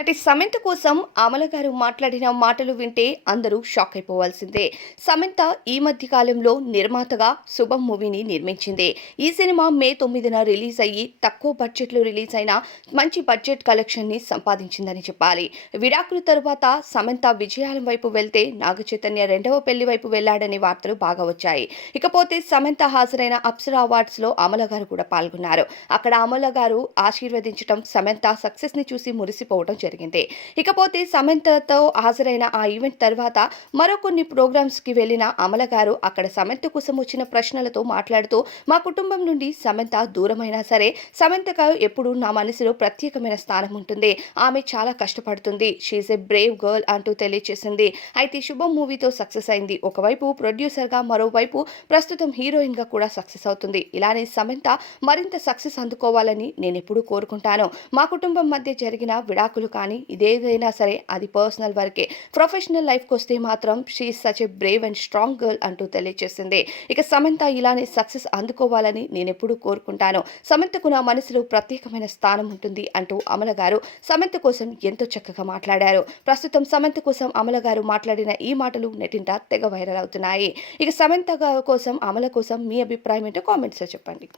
నటి సమంత కోసం అమల గారు మాట్లాడిన మాటలు వింటే అందరూ షాక్ అయిపోవాల్సిందే. సమంత ఈ మధ్య కాలంలో నిర్మాతగా శుభం మూవీని నిర్మించింది. ఈ సినిమా మే 9న రిలీజ్ అయ్యి తక్కువ బడ్జెట్లో రిలీజ్ అయిన మంచి బడ్జెట్ కలెక్షన్ని సంపాదించిందని చెప్పాలి. విడాకుల తరువాత సమంత విజయాల వైపు వెళ్తే నాగచైతన్య రెండవ పెళ్లి వైపు వెళ్లాడనే వార్తలు బాగా వచ్చాయి. ఇకపోతే సమంత హాజరైన అప్సరా అవార్డ్స్లో అమల గారు కూడా పాల్గొన్నారు. అక్కడ అమల గారు ఆశీర్వదించడం, సమంత సక్సెస్ ని చూసి మురిసిపోవడం జరిగింది. ఇకపోతే సమంతతో హాజరైన ఆ ఈవెంట్ తర్వాత మరో కొన్ని ప్రోగ్రామ్స్ కి వెళ్లిన అమల గారు అక్కడ సమంత కోసం వచ్చిన ప్రశ్నలతో మాట్లాడుతూ, మా కుటుంబం నుండి సమంత దూరమైనా సరే సమంతకు ఎప్పుడు నా మనసులో ప్రత్యేకమైన స్థానం ఉంటుంది. ఆమె చాలా కష్టపడుతుంది. షీఈ్ ఎ బ్రేవ్ గర్ల్ అంటూ తెలియజేసింది. అయితే శుభం మూవీతో సక్సెస్ అయింది. ఒకవైపు ప్రొడ్యూసర్ గా, మరోవైపు ప్రస్తుతం హీరోయిన్ గా కూడా సక్సెస్ అవుతుంది. ఇలానే సమంత మరింత సక్సెస్ అందుకోవాలని నేనెప్పుడూ కోరుకుంటాను. మా కుటుంబం మధ్య జరిగిన విడాకులు కానీ ఇదేదైనా సరే అది పర్సనల్ వరకే. ప్రొఫెషనల్ లైఫ్కి వస్తే మాత్రం she is such a Brave and strong girl అంటూ తెలియజేసింది. ఇక సమంత ఇలానే సక్సెస్ అందుకోవాలని నేనెప్పుడూ కోరుకుంటాను. సమంతకు నా మనసులో ప్రత్యేకమైన స్థానం ఉంటుంది అంటూ అమల గారు సమంత కోసం ఎంతో చక్కగా మాట్లాడారు. ప్రస్తుతం సమంత కోసం అమల గారు మాట్లాడిన ఈ మాటలు నెటింట తెగ వైరల్ అవుతున్నాయి. ఇక సమంత కోసం, అమల కోసం మీ అభిప్రాయం ఏంటో కామెంట్స్లో చెప్పండి.